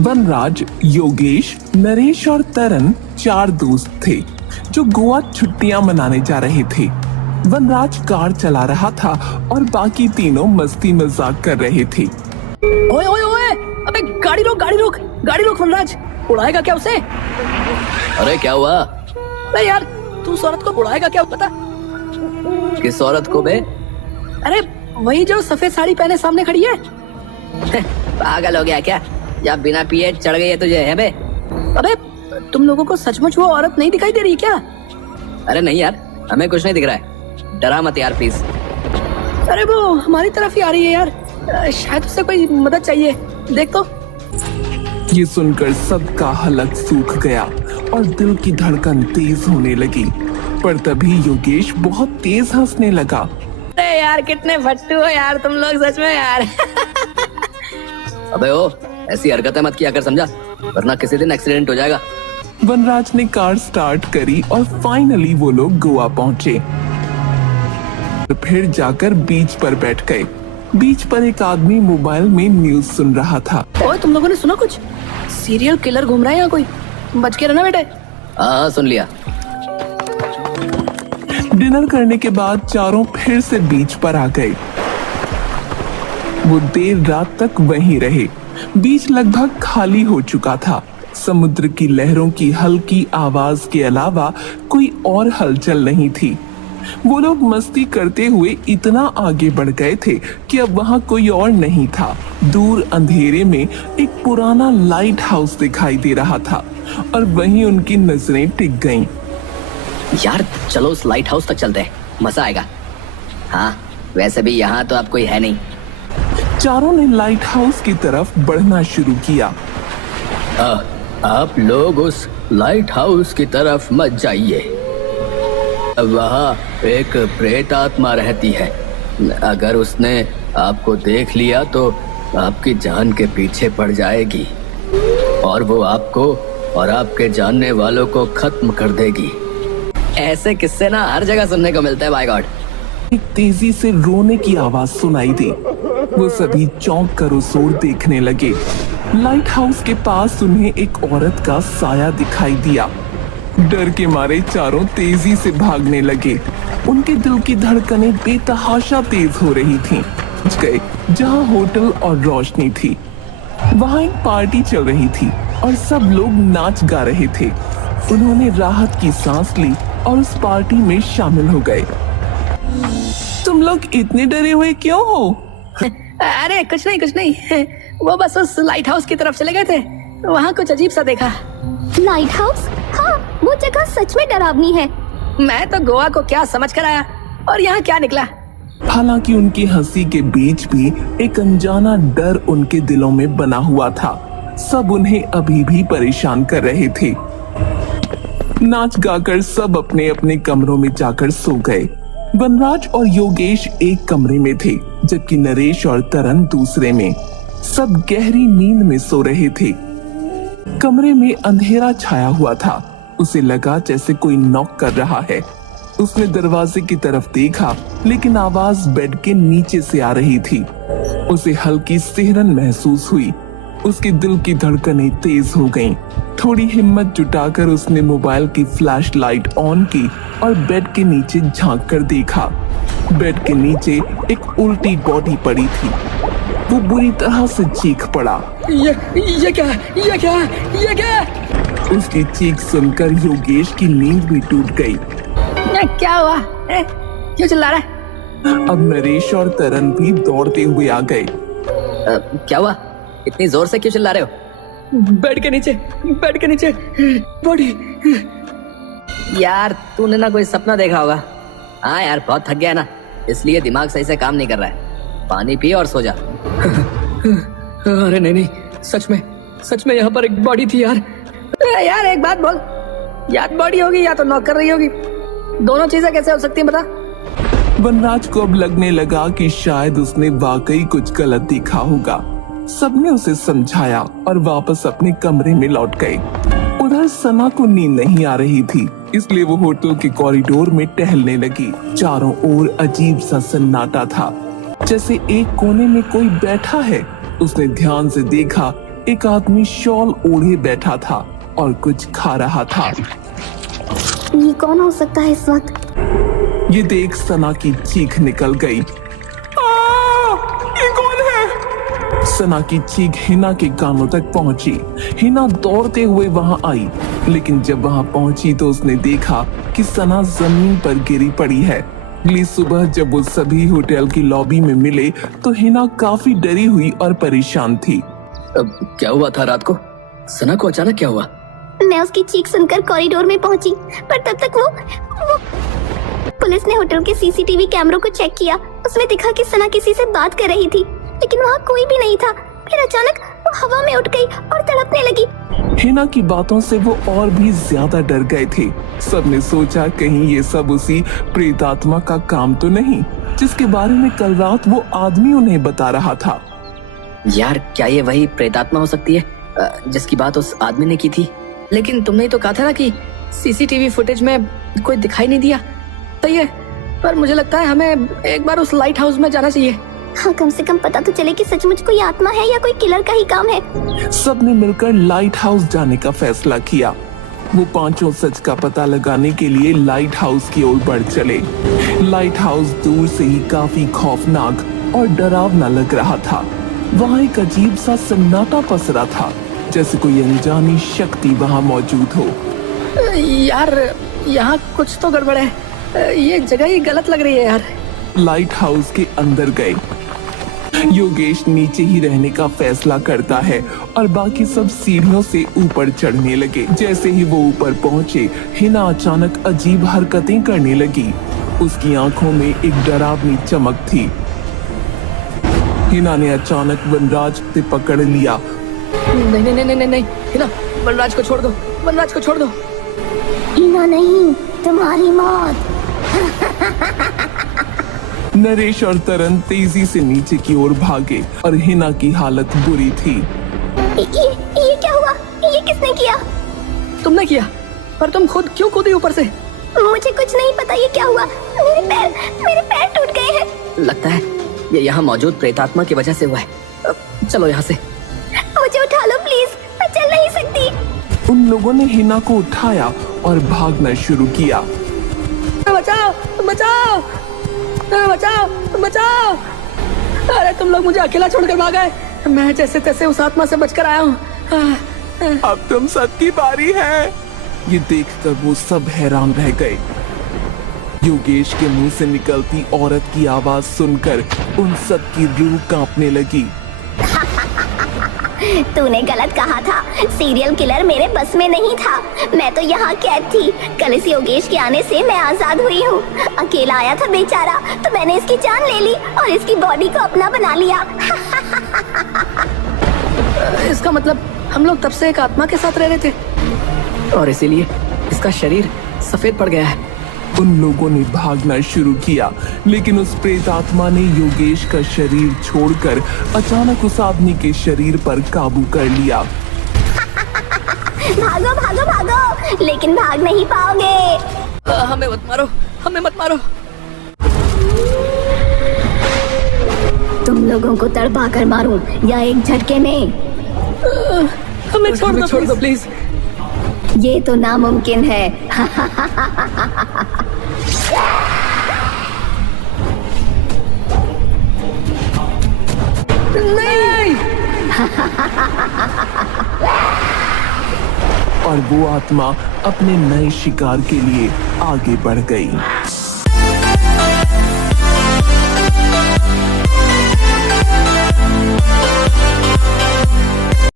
वनराज, योगेश, नरेश और तरन 4 दोस्त थे जो गोवा छुट्टियां मनाने जा रहे थे। वनराज कार चला रहा था और बाकी तीनों मस्ती मजाक कर रहे थे। ओए ओए ओए, अबे गाड़ी रोक गाड़ी रोक गाड़ी रोक वनराज, उड़ाएगा क्या उसे? अरे क्या हुआ? अरे यार, तू उस औरत को उड़ाएगा क्या पता? किस औरत को बे? अरे वही जो सफेद साड़ी पहने सामने खड़ी है। पागल हो गया क्या? या बिना पिए चढ़ गई है तुझे है बे? अबे तुम लोगों को सचमुच वो औरत नहीं दिखाई दे रही क्या? अरे नहीं यार, हमें कुछ नहीं दिख रहा है, डरा मत यार प्लीज। अरे वो हमारी तरफ ही आ रही है यार, शायद उससे कोई मदद चाहिए, देख तो। ये सुनकर सबका हलक सूख गया और दिल की धड़कन तेज होने लगी। पर तभी योगेश बहुत तेज हंसने लगा। अरे यार कितने फट्टू हो यार तुम लोग, सच में यार। अबे ओ, ऐसी हरकतें मत किया कर समझा, वरना किसी दिन एक्सीडेंट हो जाएगा। वनराज ने कार स्टार्ट करी और फाइनली वो लोग गोवा पहुंचे। फिर जाकर बीच पर बैठ गए। बीच पर एक आदमी मोबाइल में न्यूज सुन रहा था। ओए तुम लोगों ने सुना कुछ? सीरियल किलर घूम रहा है यहाँ कोई, बच के रहना बेटे। हाँ सुन लिया। डिनर करने के बाद चारों फिर से बीच पर आ गए। वो देर रात तक वहीं रहे। बीच लगभग खाली हो चुका था। समुद्र की लहरों की हल्की आवाज के अलावा कोई और हलचल नहीं थी। वो लोग मस्ती करते हुए इतना आगे बढ़ गए थे कि अब वहाँ कोई और नहीं था। दूर अंधेरे में एक पुराना लाइट हाउस दिखाई दे रहा था और वहीं उनकी नजरें टिक गईं। यार चलो उस लाइट हाउस तक चलते हैं, मजा आएगा। हाँ वैसे भी यहाँ तो अब कोई है नहीं। चारों ने लाइट हाउस की तरफ बढ़ना शुरू किया। आप लोग उस लाइट हाउस की तरफ मत जाइए, वहाँ एक प्रेत आत्मा रहती है। अगर उसने आपको देख लिया तो आपकी जान के पीछे पड़ जाएगी और वो आपको और आपके जानने वालों को खत्म कर देगी। ऐसे किस्से ना हर जगह सुनने को मिलते हैं बाय गॉड। एक तेजी से रोने की आवाज सुनाई दी। वो सभी चौंक कर उस ओर देखने लगे। लाइट हाउस के पास उन्हें एक औरत का साया दिखाई दिया। डर के मारे चारों तेजी से भागने लगे। उनके दिल की धड़कनें बेतहाशा तेज हो रही थीं। पहुंच गए जहां होटल और रोशनी थी। वहां एक पार्टी चल रही थी और सब लोग नाच गा रहे थे। उन्होंने राहत की सांस ली और उस पार्टी में शामिल हो गए। तुम लोग इतने डरे हुए क्यों हो? अरे कुछ नहीं, वो बस उस लाइट हाउस की तरफ चले गए थे, वहाँ कुछ अजीब सा देखा। Light house? हाँ, वो जगह सच में डरावनी है। मैं तो गोवा को क्या समझ कर आया और यहाँ क्या निकला। हालांकि उनकी हंसी के बीच भी एक अनजाना डर उनके दिलों में बना हुआ था। सब उन्हें अभी भी परेशान कर रहे थे। नाच गाकर सब अपने अपने कमरों में जाकर सो गए। वनराज और योगेश एक कमरे में थे, जबकि नरेश और तरन दूसरे में। सब गहरी नींद में सो रहे थे। कमरे में अंधेरा छाया हुआ था। उसे लगा जैसे कोई नॉक कर रहा है। उसने दरवाजे की तरफ देखा, लेकिन आवाज बेड के नीचे से आ रही थी। उसे हल्की सिहरन महसूस हुई। उसके दिल की धड़कनें तेज हो गईं। थोड़ी हिम्मत जुटाकर उसने मोबाइल की फ्लैश लाइट ऑन की और बेड के नीचे झांक कर देखा। बेड के नीचे एक उल्टी बॉडी पड़ी थी। वो बुरी तरह से चीख पड़ा। ये क्या? उसकी चीख सुनकर योगेश की नींद भी टूट गई। क्या हुआ? क्यों चिल्ला रहा है? अब नरेश और तरन भी दौड़ते हुए आ गए। क्या हुआ? इतनी जोर से क्यों चिल्ला रहे हो? बेड के नीचे बॉडी। यार तूने ना कोई सपना देखा होगा। हाँ यार बहुत थक गया ना, इसलिए दिमाग सही से काम नहीं कर रहा है। पानी पी और सो जा। अरे नहीं, सच में यहाँ पर एक बॉडी थी यार। यार एक बात बोल, या बॉडी होगी या तो नॉक कर रही होगी। दोनों चीजें कैसे हो सकती हैं बता? वनराज को अब लगने लगा कि शायद उसने वाकई कुछ गलत देखा होगा। सबने उसे समझाया और वापस अपने कमरे में लौट गए। उधर सना को नींद नहीं आ रही थी, इसलिए वो होटल के कॉरिडोर में टहलने लगी। चारों ओर अजीब सा सन्नाटा था, जैसे एक कोने में कोई बैठा है। उसने ध्यान से देखा एक आदमी शॉल ओढ़े बैठा था और कुछ खा रहा था। ये कौन हो सकता है इस वक्त? ये देख सना की चीख निकल गई। ये कौन है? सना की चीख हिना के कानों तक पहुंची। हिना दौड़ते हुए वहां आई, लेकिन जब वहां पहुंची तो उसने देखा कि सना जमीन पर गिरी पड़ी है। अगली सुबह जब वो सभी होटल की लॉबी में मिले तो हिना काफी डरी हुई और परेशान थी। अब क्या हुआ था रात को? सना को अचानक क्या हुआ? मैं उसकी चीख सुनकर कॉरिडोर में पहुंची, पर तब तक वो पुलिस ने होटल के सीसीटीवी कैमरों को चेक किया। उसमें दिखा कि सना किसी से बात कर रही थी, लेकिन वहाँ कोई भी नहीं था। फिर अचानक वो हवा में उठ गई और तड़पने लगी। हिना की बातों से वो और भी ज्यादा डर गए थे। सबने सोचा कहीं ये सब उसी प्रेतात्मा का काम तो नहीं, जिसके बारे में कल रात वो आदमी उन्हें बता रहा था। यार क्या ये वही प्रेतात्मा हो सकती है जिसकी बात उस आदमी ने की थी? लेकिन तुमने तो कहा था ना कि सीसीटीवी फुटेज में कोई दिखाई नहीं दिया। सही है, पर मुझे लगता है हमें एक बार उस लाइट हाउस में जाना चाहिए। हाँ, कम से कम पता तो चले कि सचमुच कोई आत्मा है या कोई किलर का ही काम है। सबने मिलकर लाइट हाउस जाने का फैसला किया। वो पांचों सच का पता लगाने के लिए लाइट हाउस की ओर बढ़ चले। लाइट हाउस दूर से ही काफी खौफनाक और डरावना लग रहा था। वहाँ एक अजीब सा सन्नाटा पसरा था, जैसे कोई अनजानी शक्ति वहाँ मौजूद हो। यार यहाँ कुछ तो गड़बड़ है, ये जगह ही गलत लग रही है यार। लाइट हाउस के अंदर गए। योगेश नीचे ही रहने का फैसला करता है और बाकी सब सीढ़ियों से ऊपर चढ़ने लगे। जैसे ही वो ऊपर पहुंचे, हिना अचानक अजीब हरकतें करने लगी। उसकी आंखों में एक डरावनी चमक थी। हिना ने अचानक वनराज से पकड़ लिया। नहीं नहीं नहीं नहीं नहीं, हिना, वनराज को छोड़ दो, वनराज को छोड़ दो। हिना नहीं, तुम्हारी मौत। नरेश और तरन तेजी से नीचे की ओर भागे और हिना की हालत बुरी थी। ये क्या हुआ? ये किसने किया? तुमने किया, पर तुम खुद क्यों कूदी ऊपर से? मुझे कुछ नहीं पता ये क्या हुआ। मेरे पैर टूट गए हैं। लगता है ये यहाँ मौजूद प्रेतात्मा की वजह से हुआ है। चलो यहाँ से। मुझे उठा लो प्लीज, मैं चल नहीं सकती। उन लोगों ने हिना को उठाया और भागना शुरू किया। बचाओ बचाओ बचाओ बचाओ! अरे तुम लोग मुझे अकेला छोड़कर भाग गए। मैं जैसे तैसे उस आत्मा से बचकर आया हूँ। अब तुम सबकी बारी है। ये देखकर वो सब हैरान रह गए। योगेश के मुंह से निकलती औरत की आवाज सुनकर उन सब की रूह कांपने लगी। तूने गलत कहा था, सीरियल किलर मेरे बस में नहीं था। मैं तो यहाँ कैद थी। कल इस योगेश के आने से मैं आजाद हुई हूँ। अकेला आया था बेचारा, तो मैंने इसकी जान ले ली और इसकी बॉडी को अपना बना लिया। इसका मतलब हम लोग तब से एक आत्मा के साथ रह रहे थे और इसीलिए इसका शरीर सफेद पड़ गया है। उन लोगों ने भागना शुरू किया, लेकिन उस प्रेतात्मा ने योगेश का शरीर छोड़कर अचानक उस आदमी के शरीर पर काबू कर लिया। भागो भागो भागो, लेकिन भाग नहीं पाओगे। हमें मत मारो, हमें मत मारो। तुम लोगों को तड़पा कर मारूं या एक झटके में? हमें छोड़ दो प्लीज। ये तो नामुमकिन है। नहीं। और वो आत्मा अपने नए शिकार के लिए आगे बढ़ गई।